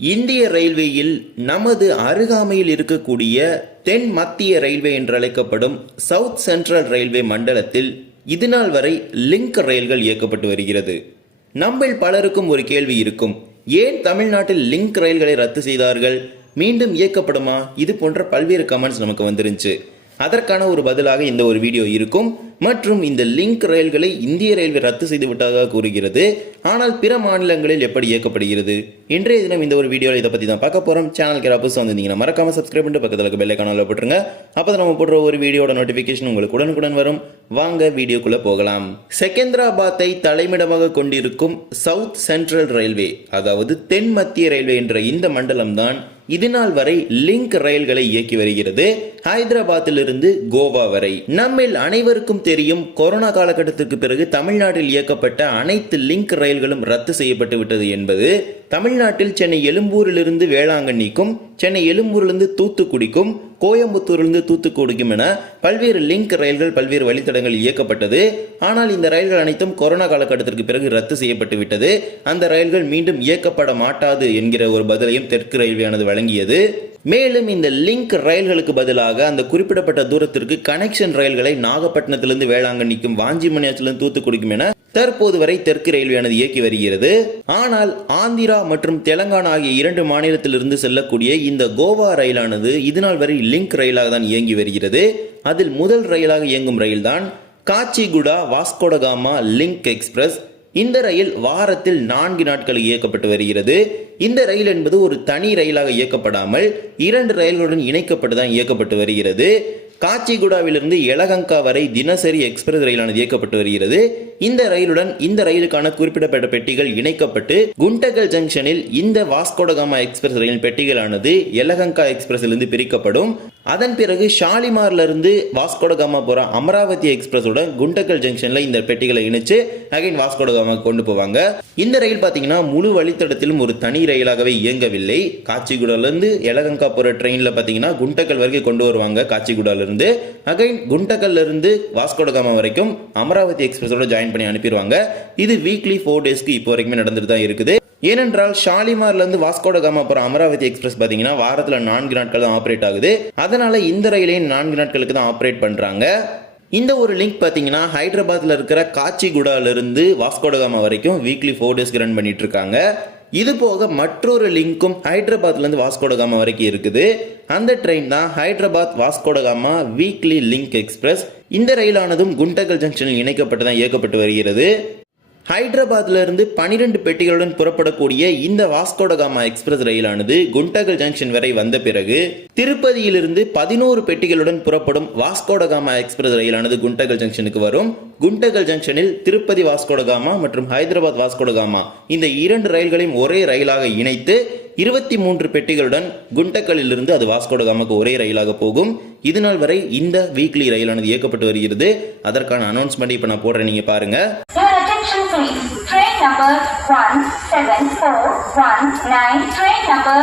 இந்திய ரயில்வேயில் நமது அருகாமையில் இருக்கக்கூடிய தென் மத்திய ரயில்வே என்று அழைக்கப்படும் சவுத் சென்ட்ரல் ரயில்வே மண்டலத்தில் இதுநாள் வரை லிங்க் ரயில்கள் இயக்கப்பட்டு வருகிறது. நம்மில் பலருக்கும் ஒரு கேள்வி இருக்கும். ஏன் தமிழ்நாட்டில் லிங்க் ரயில்களை ரத்து செய்தார்கள்? மீண்டும் இயக்கப்படுமா? இது போன்ற பல்வேறு கமெண்ட்ஸ் நமக்கு வந்துருந்துச்சு. அதற்கான ஒரு பதிலாக இந்த ஒரு வீடியோ இருக்கும். மற்றும் இந்த லிங்க் ரயில்களை இந்திய ரயில்வே ரத்து செய்து விட்டதாக கூறுகிறது. ஆனால் பிற மாநிலங்களில் எப்படி இயக்கப்படுகிறது? இன்றைய தினம் இந்த ஒரு வீடியோவில் இதை பற்றி தான் பார்க்க போகிறோம் சேனலுக்கு யாராவது புதுசாக வந்திருந்தீங்கன்னா மறக்காம சப்ஸ்கிரைப் பண்ணிட்டு பக்கத்தில் இருக்க பெல்லை காணல போட்டுருங்க. அப்போ நம்ம போடுற ஒரு வீடியோட நோட்டிஃபிகேஷன் உங்களுக்கு உடனுக்குடன் வரும். வாங்க வீடியோக்குள்ளே போகலாம். செகந்திராபாத்தை தலைமையிடமாக கொண்டிருக்கும் சவுத் சென்ட்ரல் ரயில்வே அதாவது தென் மத்திய ரயில்வே என்ற இந்த மண்டலம் தான் இதுநாள் வரை லிங்க் ரயில்களை இயக்கி வருகிறது. ஹைதராபாத்திலிருந்து கோவா வரை. நம்மில் அனைவருக்கும் தெரியும் கொரோனா காலகட்டத்திற்கு பிறகு தமிழ்நாட்டில் இயக்கப்பட்ட அனைத்து லிங்க் ரயில்களும் ரத்து செய்யப்பட்டு விட்டது என்பது தமிழ்நாட்டில் சென்னை எழும்பூரிலிருந்து வேளாங்கண்ணிக்கும் சென்னை எழும்பூரிலிருந்து தூத்துக்குடிக்கும் கோயம்புத்தூரிலிருந்து தூத்துக்குடிக்கும் என பல்வேறு லிங்க் ரயில்கள் பல்வேறு வழித்தடங்கள் இயக்கப்பட்டது. ஆனால் இந்த ரயில்கள் அனைத்தும் கொரோனா காலகட்டத்திற்கு பிறகு ரத்து செய்யப்பட்டு விட்டது. அந்த ரயில்கள் மீண்டும் இயக்கப்பட மாட்டாது என்கிற ஒரு பதிலையும் தெற்கு ரயில்வேயானது வழங்கியது. மேலும் இந்த லிங்க் ரயில்களுக்கு பதிலாக அந்த குறிப்பிடப்பட்ட தூரத்திற்கு கனெக்ஷன் ரயில்களை நாகப்பட்டினத்திலிருந்து வேளாங்கண்ணிக்கும் வாஞ்சிமணியாச்சிலிருந்து தூத்துக்குடிக்கும் என தற்போது வரை தெற்கு ரயில்வேயானது இயக்கி வருகிறது. ஆனால் ஆந்திரா மற்றும் தெலங்கானா ஆகிய இரண்டு மாநிலத்திலிருந்து செல்லக்கூடிய இந்த கோவா ரயிலானது இதுநாள் வரை லிங்க் ரயிலாக தான் இயங்கி வருகிறது. அதில் முதல் ரயிலாக இயங்கும் ரயில்தான் காச்சிகுடா வாஸ்கோடகாமா லிங்க் எக்ஸ்பிரஸ். இந்த ரயில் வாரத்தில் நான்கு நாட்கள் இயக்கப்பட்டு வருகிறது. இந்த ரயில் என்பது ஒரு தனி ரயிலாக இயக்கப்படாமல் இரண்டு ரயில்களுடன் இணைக்கப்பட்டு தான் இயக்கப்பட்டு வருகிறது. காச்சிகுடாவிலிருந்து எலகங்கா வரை தினசரி எக்ஸ்பிரஸ் ரயிலானது இயக்கப்பட்டு வருகிறது. இந்த ரயிலுடன் இந்த ரயிலுக்கான குறிப்பிடப்பட்ட பெட்டிகள் இணைக்கப்பட்டு குண்டகல் ஜங்ஷனில் இந்த வாஸ்கோடகாமா எக்ஸ்பிரஸ் ரயில் பெட்டிகளானது எலகங்கா எக்ஸ்பிரஸிலிருந்து பிரிக்கப்படும். அதன் பிறகு ஷாலிமார்லேருந்து வாஸ்கோடகாமா போகிற அமராவதி எக்ஸ்பிரஸோட குண்டக்கல் ஜங்ஷனில் இந்த பெட்டிகளை இணைச்சு அகைன் வாஸ்கோடகாமா கொண்டு போவாங்க. இந்த ரயில் பார்த்தீங்கன்னா முழு வழித்தடத்திலும் ஒரு தனி ரயிலாகவே இயங்கவில்லை. காச்சிகுடாலேருந்து எலகங்கா போகிற ட்ரெயினில் பார்த்தீங்கன்னா குண்டக்கல் வரைக்கும் கொண்டு வருவாங்க காச்சிகுடாலேருந்து அகைன் குண்டக்கல்லேருந்து வாஸ்கோடகாமா வரைக்கும் அமராவதி எக்ஸ்பிரஸோட ஜாயின் பண்ணி அனுப்பிடுவாங்க. இது வீக்லி ஃபோர் டேஸ்க்கு இப்போ வரைக்குமே நடந்துட்டு தான் இருக்குது. ஏனென்றால் ஷாலிமார்லேருந்து வாஸ்கோட வாஸ்கோடகாமா போகிற அமராவதி எக்ஸ்பிரஸ் பார்த்தீங்கன்னா வாரத்தில் நான்கு நாட்கள் தான் ஆப்ரேட் ஆகுது. அதனால் இந்த ரயிலையும் நான்கு நாட்களுக்கு தான் ஆப்ரேட் பண்ணுறாங்க இந்த ஒரு லிங்க் பார்த்தீங்கன்னா ஹைதராபாத்தில் இருக்கிற காச்சிகுடால இருந்து வாஸ்கோடகாமா வரைக்கும் வீக்லி ஃபோர் டேஸ்க்கு ரன் பண்ணிட்டு இருக்காங்க. இது போக மற்றொரு லிங்க்கும் ஹைதராபாத்லேருந்து வாஸ்கோடகாமா வரைக்கும் இருக்குது. அந்த ட்ரெயின் தான் Hyderabad Vasco da Gama weekly link express இந்த ரயிலானதும் குண்டகல் ஜங்ஷனில் இணைக்கப்பட்டு தான் இயக்கப்பட்டு வருகிறது. ஹைதராபாத்ல இருந்து பனிரெண்டு பெட்டிகளுடன் புறப்படக்கூடிய இந்த வாஸ்கோடகாமா எக்ஸ்பிரஸ் ரயிலானது குண்டகல் ஜங்ஷன் வரை வந்த பிறகு திருப்பதியிலிருந்து பதினோரு பெட்டிகளுடன் புறப்படும் வாஸ்கோடகாமா எக்ஸ்பிரஸ் ரயிலானது குண்டகல் ஜங்ஷனுக்கு வரும். குண்டகல் ஜங்ஷனில் திருப்பதி வாஸ்கோடகாமா மற்றும் ஹைதராபாத் வாஸ்கோடகாமா இந்த இரண்டு ரயில்களையும் ஒரே ரயிலாக இணைத்து இருபத்தி மூன்று பெட்டிகளுடன் குண்டக்கல்லில் இருந்து அது வாஸ்கோடகாமாக்கு ஒரே ரயிலாக போகும். இது நாள் வரை இந்த வீக்லி ரயிலானது இயக்கப்பட்டு வருகிறது. அதற்கான அனௌன்ஸ்மெண்ட் இப்போ நான் போடுறேன். நீங்க பாருங்க. Train number 17419, train number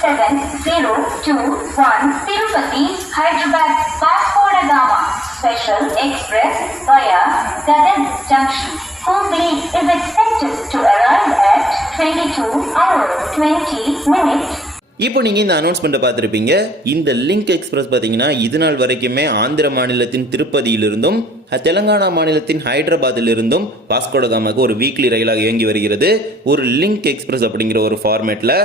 17021, Tirupati, Hyderabad, Vasco da Gama, special express via Gadan Junction. Hooghly is expected to arrive at 22 hours 20 minutes. இப்போ நீங்கள் இந்த அனௌன்ஸ்மெண்ட்டை பார்த்துருப்பீங்க. இந்த லிங்க் எக்ஸ்பிரஸ் பார்த்தீங்கன்னா இது நாள் வரைக்குமே ஆந்திர மாநிலத்தின் திருப்பதியிலிருந்தும் தெலங்கானா மாநிலத்தின் ஹைதராபாத்திலிருந்தும் வாஸ்கோடகாமாக்கு ஒரு வீக்லி ரயிலாக இயங்கி வருகிறது. ஒரு லிங்க் எக்ஸ்பிரஸ் அப்படிங்கிற ஒரு ஃபார்மேட்டில்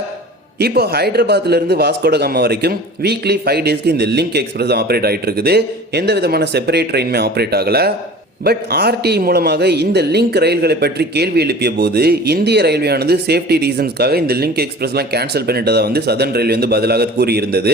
இப்போ ஹைதராபாத்ல இருந்து வாஸ்கோடகாமா வரைக்கும் வீக்லி ஃபைவ் டேஸ்க்கு இந்த லிங்க் எக்ஸ்பிரஸ் ஆப்ரேட் ஆகிட்டு இருக்குது எந்த விதமான செப்பரேட் ட்ரெயினுமே ஆப்ரேட் ஆகலை. பட் ஆர்டிஐ மூலமாக இந்த லிங்க் ரயில்களை பற்றி கேள்வி எழுப்பிய போது இந்திய ரயில்வேயானது சேஃப்டி ரீசன்ஸ்க்காக இந்த லிங்க் எக்ஸ்பிரஸ்லாம் கேன்சல் பண்ணிட்டதாக வந்து சதர்ன் ரயில்வே வந்து பதிலாக கூறியிருந்தது.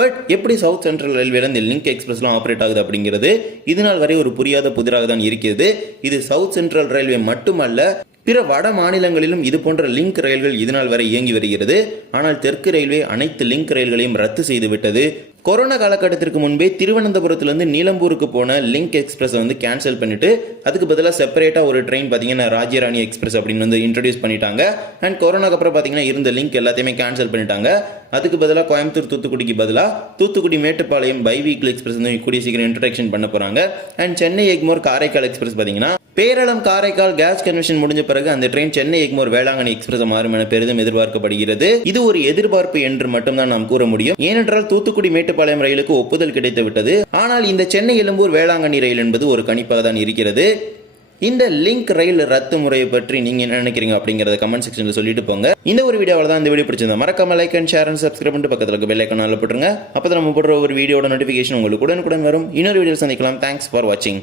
பட் எப்படி சவுத் சென்ட்ரல் ரயில்வேல இந்த லிங்க் எக்ஸ்பிரஸ்லாம் ஆப்ரேட் ஆகுது அப்படிங்கிறது இது நாள் வரை ஒரு புரியாத புதிராக தான் இருக்கிறது. இது சவுத் சென்ட்ரல் ரயில்வே மட்டுமல்ல பிற வட மாநிலங்களிலும் இது போன்ற லிங்க் ரயில்கள் இதுநாள் வரை இயங்கி வருகிறது. ஆனால் தெற்கு ரயில்வே அனைத்து லிங்க் ரயில்களையும் ரத்து செய்துவிட்டது. கொரோனா காலகட்டத்திற்கு முன்பே திருவனந்தபுரத்துலேருந்து நீலம்பூருக்கு போன லிங்க் எக்ஸ்பிரஸை வந்து கேன்சல் பண்ணிவிட்டு அதுக்கு பதிலாக செப்பரேட்டாக ஒரு ட்ரெயின் பார்த்தீங்கன்னா ராஜராணி எக்ஸ்பிரஸ் அப்படின்னு வந்து இன்ட்ரடியூஸ் பண்ணிட்டாங்க. அண்ட் கொரோனாக்கு அப்புறம் பார்த்தீங்கன்னா இருந்த லிங்க் எல்லாத்தையுமே கேன்சல் பண்ணிட்டாங்க. அதுக்கு பதிலாக கோயம்புத்தூர் தூத்துக்குடிக்கு பதிலாக Thoothukudi Mettupalayam biweekly express வந்து கூடிய சீக்கிரம் இன்ட்ரடக்ஷன் பண்ண போகிறாங்க அண்ட் சென்னை எக்மோர் காரைக்கால் எக்ஸ்பிரஸ் பார்த்தீங்கன்னா பேரளம் காரைக்கால் கேஸ் கன்வென்ஷன் முடிஞ்ச பிறகு அந்த ட்ரெயின் சென்னை எக்மோர் வேளாங்கண்ணி எக்ஸ்பிரஸ் மாறும் என பெரிதும் எதிர்பார்க்கப்படுகிறது. இது ஒரு எதிர்பார்ப்பு என்று மட்டும்தான் நாம் கூற முடியும். ஏனென்றால் தூத்துக்குடி மேட்டு மேட்டுப்பாளையம் ரயிலுக்கு ஒப்புதல் கிடைத்து விட்டது ஆனால் இந்த சென்னை எழும்பூர் வேளாங்கண்ணி ரயில் என்பது ஒரு கணிப்பாக தான் இருக்கிறது. இந்த லிங்க் ரயில் ரத்து முறையை பற்றி நீங்க என்ன நினைக்கிறீங்க அப்படிங்கறத கமெண்ட் செக்ஷன்ல சொல்லிட்டு போங்க. இந்த ஒரு வீடியோவில் தான் இந்த வீடியோ பிடிச்சிருந்தா மறக்காம like and share and subscribe பண்ணிட்டு பக்கத்தில் இருக்க பெல் ஐக்கான போட்டுருங்க. அப்போ நம்ம போடுற ஒரு வீடியோட நோட்டிஃபிகேஷன் உங்களுக்கு உடனுக்குடன் வரும். இன்னொரு வீடியோ சந்திக்கலாம். தேங்க்ஸ் ஃபார் வாட்சிங்